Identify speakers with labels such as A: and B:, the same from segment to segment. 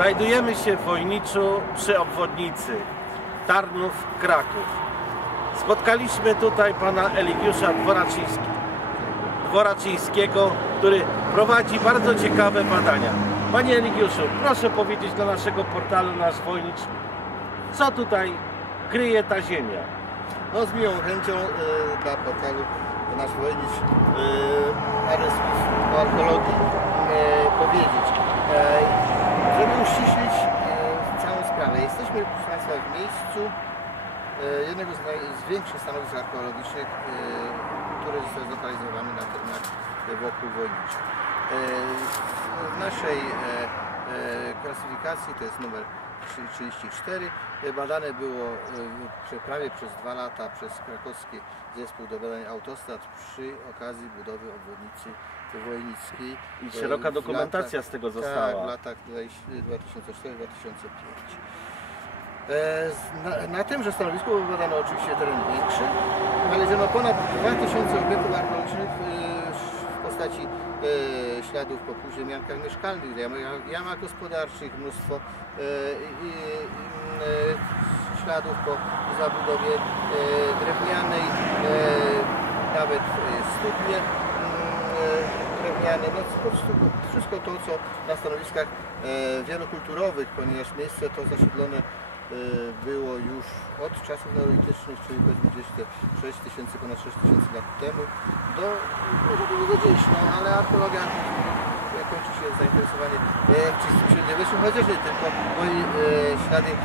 A: Znajdujemy się w Wojniczu przy obwodnicy Tarnów-Kraków. Spotkaliśmy tutaj pana Eligiusza Dworaczyński, Dworaczyńskiego, który prowadzi bardzo ciekawe badania. Panie Eligiuszu, proszę powiedzieć dla naszego portalu Nasz Wojnicz, co tutaj kryje ta ziemia?
B: No z miłą chęcią e, dla portalu Nasz Wojnicz e, parę słów o archeologii e, powiedzieć. E, żeby uściślić e, całą sprawę, jesteśmy proszę Państwa w miejscu e, jednego z, naj, z większych stanowisk archeologicznych, e, które zostały zlokalizowane na terenach wokół Wojnicza. W naszej klasyfikacji to jest numer 34. Badane było e, prawie przez dwa lata przez krakowski zespół do badań autostrad przy okazji budowy obwodnicy wojnickiej.
A: I
B: E,
A: szeroka dokumentacja
B: latach-
A: z tego
B: Tak,
A: została.
B: w latach 2004-2005. E, Na, na tymże stanowisku badano oczywiście teren większy. Znaleziono ponad 2000 obiektów archeologicznych postaci e, śladów po półziemiankach mieszkalnych, jamach, jamach gospodarczych, mnóstwo e, e, śladów po zabudowie e, drewnianej, e, nawet e, studnie mm, drewniane, no po prostu wszystko to, co na stanowiskach wielokulturowych, ponieważ miejsce to zasiedlone było już od czasów neolitycznych, czyli powiedzmy gdzieś te 6 tysięcy, ponad 6 tysięcy lat temu, do, może było do dziś, no ale archeologia e, kończy się zainteresowanie e, czystym średniowiecznym, chociaż nie tylko, bo i e, ślady e,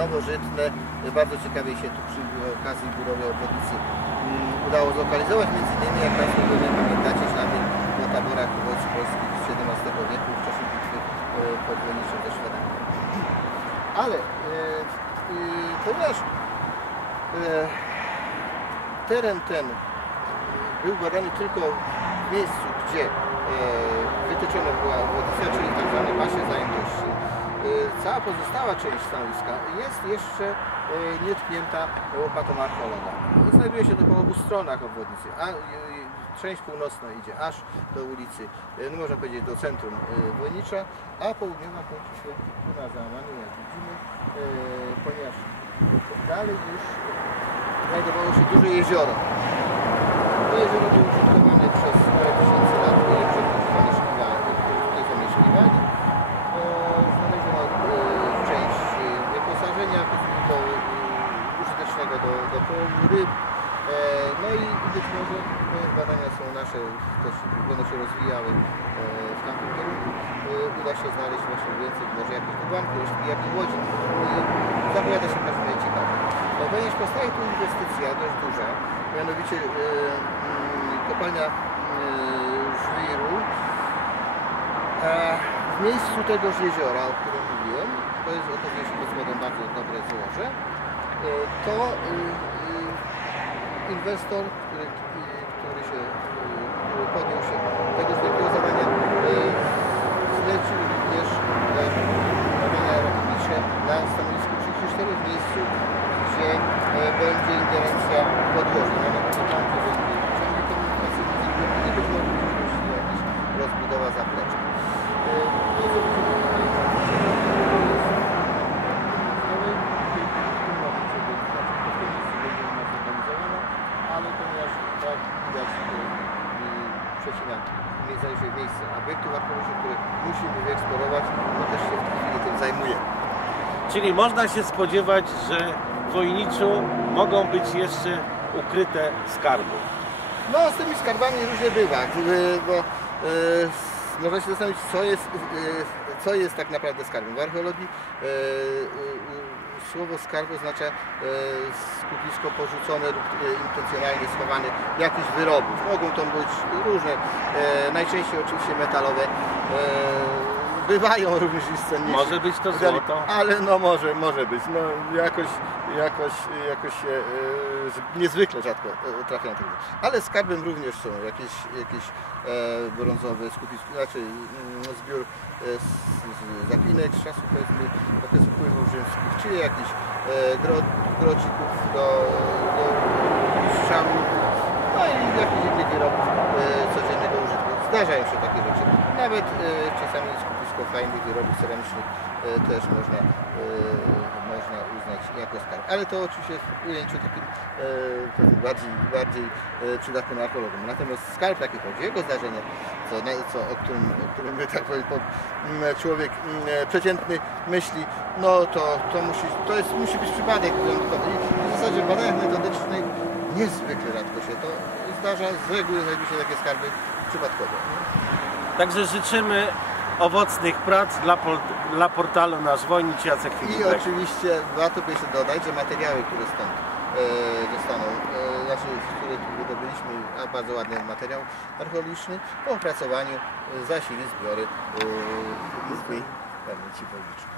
B: nowożytne, e, bardzo ciekawie się tu przy okazji budowy obwodnicy mm, udało zlokalizować, między innymi jak Państwo pewnie pamiętacie ślady po taborach wojsk polskich z XVII wieku w czasie Ale e, ponieważ e, teren ten był badany tylko w miejscu, gdzie e, wytyczona była obwodnica, czyli tak zwane pasie zajętości, cała pozostała część stanowiska jest jeszcze nietknięta łopatą archeologa. Znajduje się to po obu stronach obwodnicy, a część północna idzie aż do ulicy, no można powiedzieć do centrum Wojnicza, a południowa kończy się na załamaniu, ponieważ dalej już znajdowało się duże jezioro. To jezioro było użytkowane przez parę tysięcy lat e, przez używane szkiwali, tutaj zamieszkiwali. E, Znaleziono e, część e, wyposażenia powiedzmy, do, e, użytecznego do, do połowu ryb. E, No i być może badania są nasze, też będą się rozwijały e, w tamtym kierunku. E, Uda się znaleźć właśnie więcej, może jakieś odłamki, jakiej łodzi. E, Zapowiada się w każdym razie ciekawe. Ponieważ powstaje tu inwestycja dość duża, mianowicie mm, kopalnia żwiru w miejscu tegoż jeziora, o którym mówiłem, to jest się pod spodem bardzo dobre złoże, to inwestor, który, który, się, podjął się tego wielkiego zadania, zlecił również e, na stanowisku 34 w miejscu, gdzie e, będzie ingerencja podłoża. Mianowicie tam, gdzie będzie ciągi komunikacyjne i być może rozbudowa zaplecza. E, to, co będziemy tutaj ale ponieważ tak widać przecina nie znajdzie się miejsce obiektów archeologicznych, które musimy wyeksplorować, to też się w tej chwili tym zajmuje.
A: Czyli można się spodziewać, że w Wojniczu mogą być jeszcze ukryte skarby.
B: No z tymi skarbami różnie bywa, bo e, można się zastanowić, co jest, e, co jest tak naprawdę skarbem. W archeologii e, słowo skarb oznacza e, skupisko porzucone lub e, intencjonalnie schowane jakichś wyrobów. Mogą to być różne, e, najczęściej oczywiście metalowe. E, bywają również i
A: Może być to złoto.
B: Ale no może, może być. No jakoś, jakoś, jakoś się e, niezwykle rzadko e, trafiają takie rzeczy. Ale skarbem również są jakieś, jakieś e, brązowe skupisko, znaczy mm, zbiór e, z, z zapinek z czasu powiedzmy okresu wpływów rzymskich, czy jakiś e, gro, grocików do, do strzału, no i jakichś innych wyrobów e, codziennego użytku. Zdarzają się takie rzeczy. Nawet e, czasami skupisko fajnych wyrobów ceramicznych e, też można, e, można uznać jako skarb. Ale to oczywiście w ujęciu takim bardziej, bardziej przydatnym archeologom. Natomiast skarb, jaki chodzi jego zdarzenie, co, co, o, którym, o którym tak powiem, po- m, człowiek m, przeciętny myśli, no to, to, musi, to jest, musi być przypadek wyjątkowy. W zasadzie w badaniach metodycznych niezwykle rzadko się to zdarza. Z reguły znajdują się takie skarby przypadkowe.
A: Także życzymy owocnych prac dla, pol- dla portalu Nasz Wojnicz Jacek
B: I
A: Filipek.
B: oczywiście warto by jeszcze dodać, że materiały, które stąd e, zostaną, e, znaczy, które tu wydobyliśmy, a bardzo ładny materiał archeologiczny, po opracowaniu e, zasili zbiory e, Izby Pamięci Wojniczej.